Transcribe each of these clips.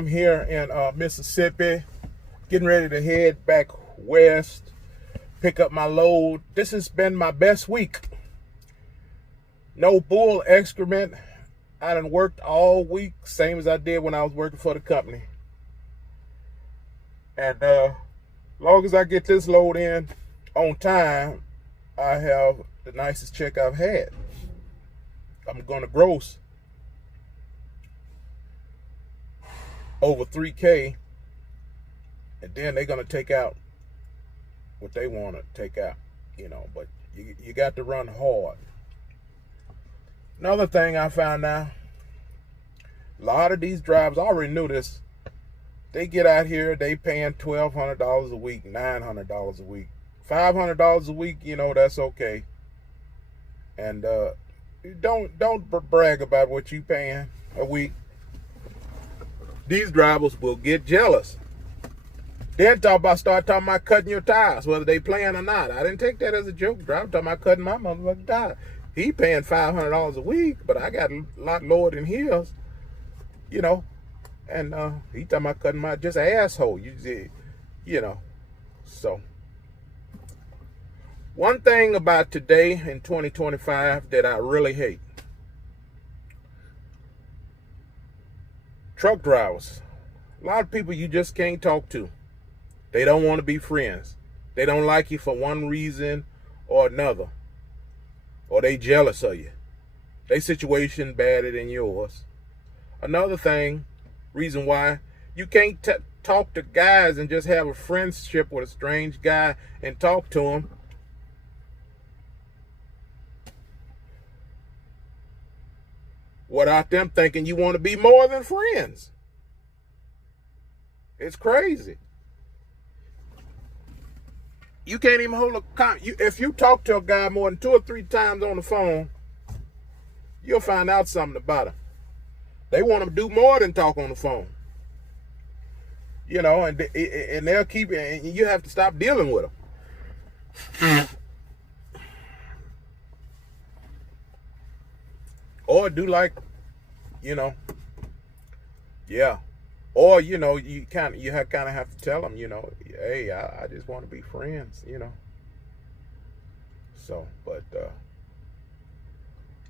I'm here in Mississippi, getting ready to head back west, pick up my load. This has been my best week. No bull excrement. I done worked all week, same as I did when I was working for the company. And long as I get this load in on time, I have the nicest check I've had. I'm going to gross over 3K, and then they're going to take out what they want to take out, but you got to run hard. Another thing I found out, a lot of these drivers, I already knew this, they get out here, they paying $1,200 a week, $900 a week, $500 a week, that's okay. And don't brag about what you paying a week. These drivers will get jealous. Then start talking about cutting your tires, whether they playing or not. I didn't take that as a joke. Driver talking about cutting my motherfucking tires. He paying $500 a week, but I got a lot lower than his, And he talking about cutting my just asshole. So one thing about today in 2025 that I really hate. Truck drivers. A lot of people you just can't talk to. They don't want to be friends. They don't like you for one reason or another. Or they jealous of you. Their situation better than yours. Another reason why you can't talk to guys and just have a friendship with a strange guy and talk to him. Without them thinking you want to be more than friends. It's crazy. You can't even hold if you talk to a guy more than 2 or 3 times on the phone, you'll find out something about him. They want to do more than talk on the phone. And they'll keep it, and you have to stop dealing with them. Or do like, yeah. Or, you kind of have to tell them, hey, I just want to be friends, So, but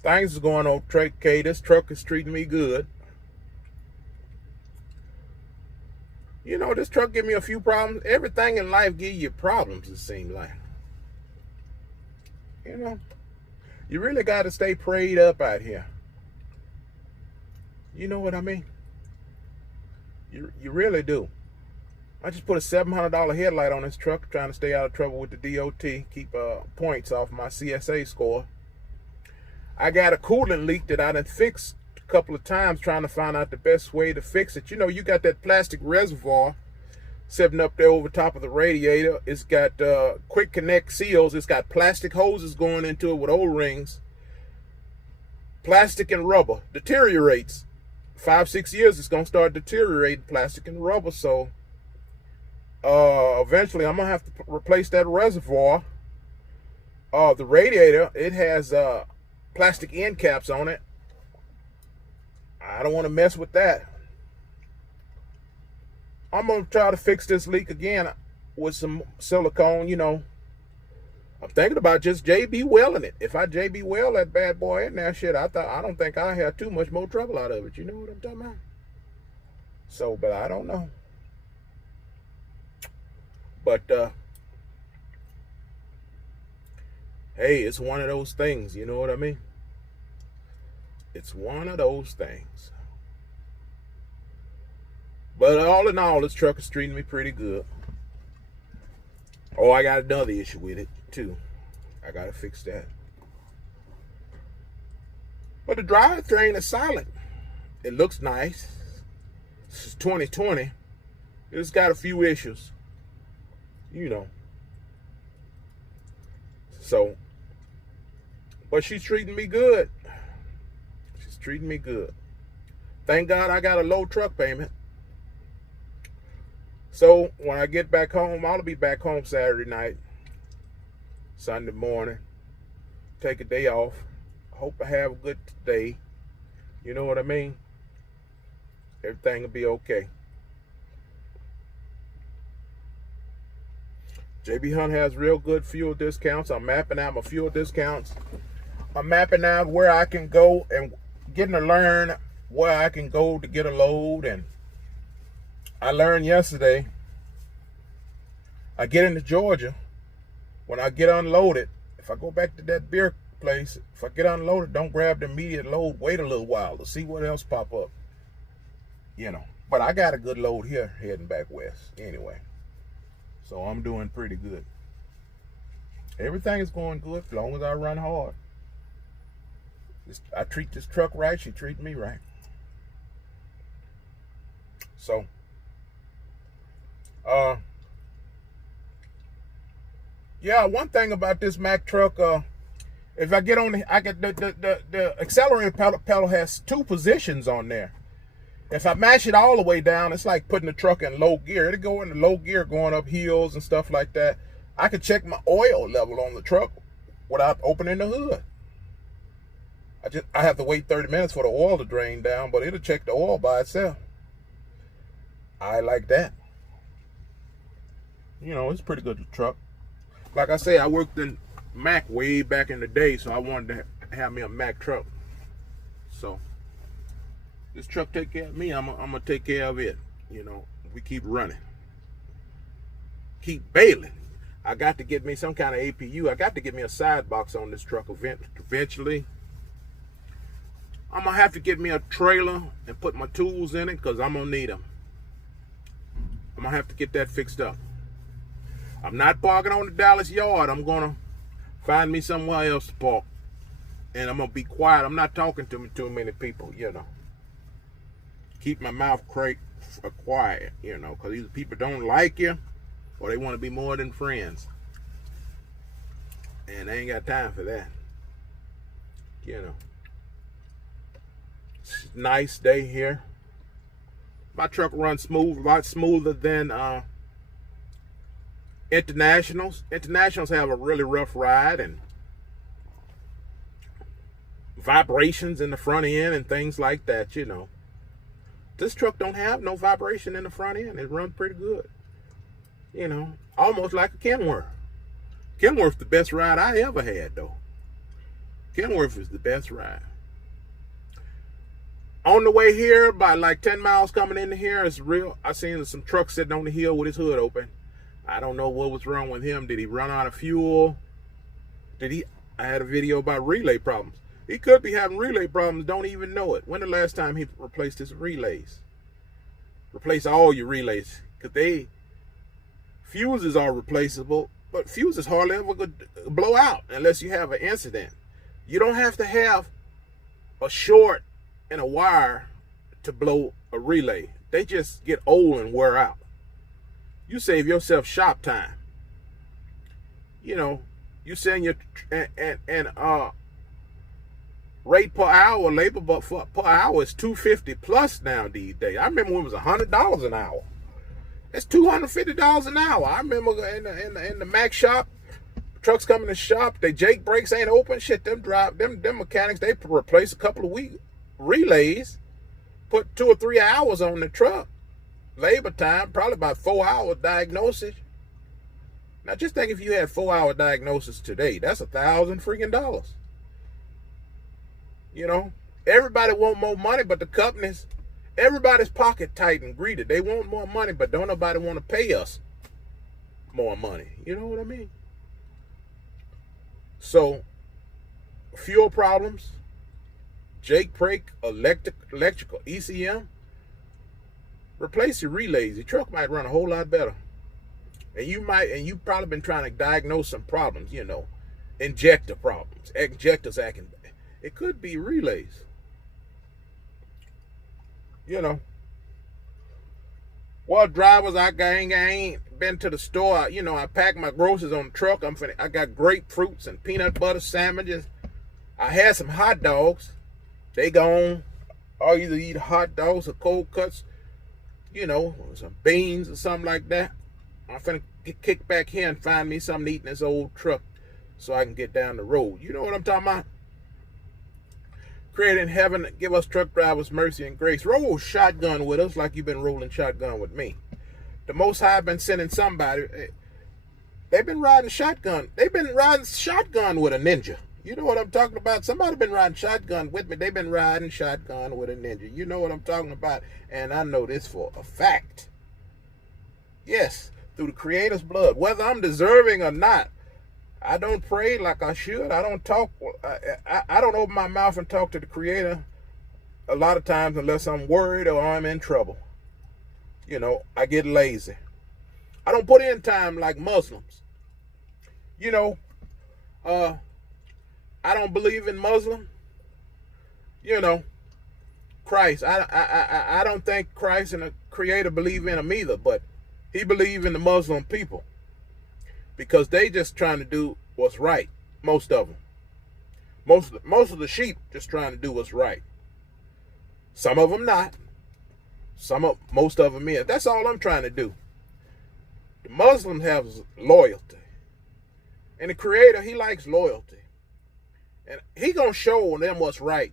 things is going on, okay. This truck is treating me good. This truck give me a few problems. Everything in life give you problems, it seems like. You really got to stay prayed up out here. You know what I mean? You really do. I just put a $700 headlight on this truck, trying to stay out of trouble with the DOT, keep points off my CSA score. I got a coolant leak that I done fixed a couple of times, trying to find out the best way to fix it. You got that plastic reservoir sitting up there over top of the radiator. It's got quick connect seals. It's got plastic hoses going into it with O-rings. Plastic and rubber deteriorates. 5-6 years, it's gonna start deteriorating, plastic and rubber. So eventually I'm gonna have to replace that reservoir. The radiator, it has plastic end caps on it. I don't want to mess with that. I'm gonna try to fix this leak again with some silicone. I'm thinking about just JB welling it. If I JB well that bad boy in there, shit, I don't think I have too much more trouble out of it. You know what I'm talking about? So, but I don't know. But hey, it's one of those things. You know what I mean? It's one of those things. But all in all, this truck is treating me pretty good. Oh, I got another issue with it too. I gotta fix that. But the drivetrain is solid. It looks nice. This is 2020. It's got a few issues. So, but she's treating me good. She's treating me good. Thank God I got a low truck payment. So when I get back home, I'll be back home Saturday night, Sunday morning, take a day off. Hope I have a good day. You know what I mean? Everything will be okay. JB Hunt has real good fuel discounts. I'm mapping out my fuel discounts. I'm mapping out where I can go and getting to learn where I can go to get a load. And I learned yesterday, I get into Georgia, when I get unloaded, if I go back to that beer place, if I get unloaded, don't grab the immediate load, wait a little while to see what else pop up. But I got a good load here heading back west anyway. So I'm doing pretty good. Everything is going good as long as I run hard. I treat this truck right, she treats me right. So, yeah, one thing about this Mack truck, if I get on the accelerator pedal has 2 positions on there. If I mash it all the way down, it's like putting the truck in low gear. It'll go into low gear going up hills and stuff like that. I could check my oil level on the truck without opening the hood. I have to wait 30 minutes for the oil to drain down, but it'll check the oil by itself. I like that. It's a pretty good truck. Like I say, I worked in Mack way back in the day, so I wanted to have me a Mack truck. So this truck take care of me, I'm gonna take care of it. We keep running, keep bailing. I got to get me some kind of APU. I got to get me a side box on this truck eventually. I'm gonna have to get me a trailer and put my tools in it because I'm gonna need them. I'm gonna have to get that fixed up. I'm not parking on the Dallas yard. I'm gonna find me somewhere else to park, and I'm gonna be quiet. I'm not talking to too many people. Keep my mouth quiet, because either people don't like you or they want to be more than friends, and I ain't got time for that. It's a nice day here. My truck runs smooth, a lot smoother than Internationals. Internationals have a really rough ride and vibrations in the front end and things like that. This truck don't have no vibration in the front end. It runs pretty good. Almost like a Kenworth. Kenworth's the best ride I ever had, though. Kenworth is the best ride. On the way here, by like 10 miles coming into here, it's real. I seen some truck sitting on the hill with his hood open. I don't know what was wrong with him. Did he run out of fuel? I had a video about relay problems. He could be having relay problems, don't even know it. When the last time he replaced his relays? Replace all your relays. Because fuses are replaceable, but fuses hardly ever could blow out unless you have an incident. You don't have to have a short in a wire to blow a relay. They just get old and wear out. You save yourself shop time. You send your rate per hour, labor per hour is $250 plus now these days. I remember when it was $100 an hour. It's $250 an hour. I remember in the Mack shop, trucks come in the shop, they Jake brakes ain't open. Shit, them mechanics, they replace a couple of relays, put 2 or 3 hours on the truck. Labor time, probably about 4 hour diagnosis. Now just think if you had 4 hour diagnosis today, that's $1,000 freaking dollars. Everybody want more money, but the companies, everybody's pocket tight and greedy. They want more money, but don't nobody want to pay us more money. You know what I mean? So, fuel problems, Jake brake, electrical, ECM, replace your relays. Your truck might run a whole lot better. And you've probably been trying to diagnose some problems, injector problems, injectors acting. It could be relays. Well, drivers, I ain't been to the store. I packed my groceries on the truck. I got grapefruits and peanut butter sandwiches. I had some hot dogs. They gone. I'll either eat hot dogs or cold cuts, some beans or something like that. I'm finna kick back here and find me something to eat in this old truck so I can get down the road. You know what I'm talking about? Created in heaven, give us truck drivers mercy and grace. Roll shotgun with us like you've been rolling shotgun with me. The Most High been sending somebody. They've been riding shotgun. They've been riding shotgun with a ninja. You know what I'm talking about? Somebody been riding shotgun with me. They've been riding shotgun with a ninja. You know what I'm talking about? And I know this for a fact. Yes, through the Creator's blood. Whether I'm deserving or not, I don't pray like I should. I don't talk. I don't open my mouth and talk to the Creator a lot of times unless I'm worried or I'm in trouble. You know, I get lazy. I don't put in time like Muslims. You know, I don't believe in Muslim. You know, Christ. I don't think Christ and the Creator believe in him either, but he believe in the Muslim people because they just trying to do what's right. Most of them. Most of the sheep just trying to do what's right. Some of them not. Most of them is. That's all I'm trying to do. The Muslim has loyalty. And the Creator, he likes loyalty. And he gonna show them what's right.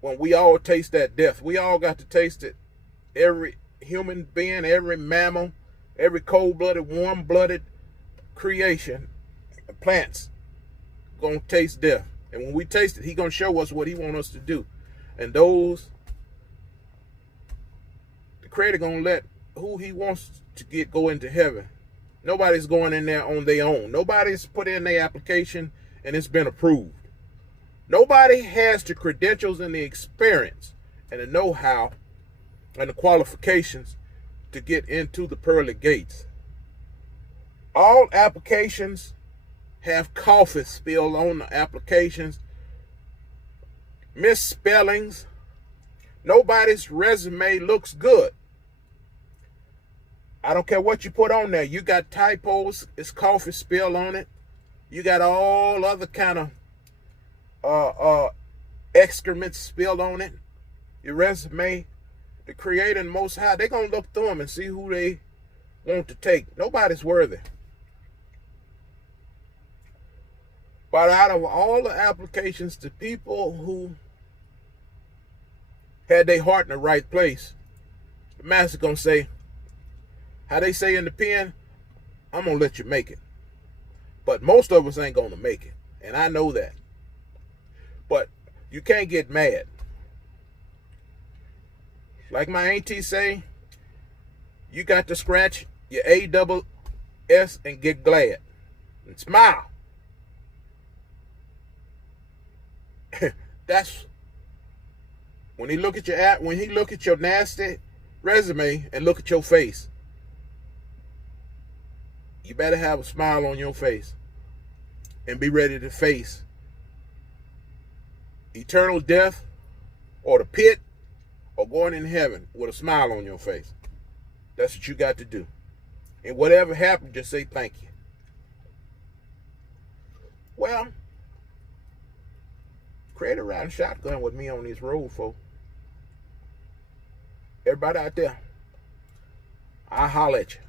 When we all taste that death. We all got to taste it. Every human being, every mammal, every cold-blooded, warm-blooded creation, plants, gonna taste death. And when we taste it, he gonna show us what he want us to do. And those, the Creator gonna let who he wants to go into heaven. Nobody's going in there on their own. Nobody's put in their application and it's been approved. Nobody has the credentials and the experience and the know-how and the qualifications to get into the pearly gates. All applications have coffee spilled on the applications, misspellings. Nobody's resume looks good. I don't care what you put on there. You got typos, it's coffee spill on it. You got all other kind of excrements spilled on it. Your resume, the Creator and Most High, they're going to look through them and see who they want to take. Nobody's worthy. But out of all the applications to people who had their heart in the right place, the Master going to say, how they say in the pen, I'm going to let you make it. But most of us ain't going to make it. And I know that. But you can't get mad. Like my auntie say, you got to scratch your ASS and get glad. And smile. That's when he look at your nasty resume and look at your face. You better have a smile on your face and be ready to face eternal death or the pit or going in heaven with a smile on your face. That's what you got to do. And whatever happened, just say thank you. Well, Creator riding shotgun with me on this road, folks. Everybody out there, I'll holler at you.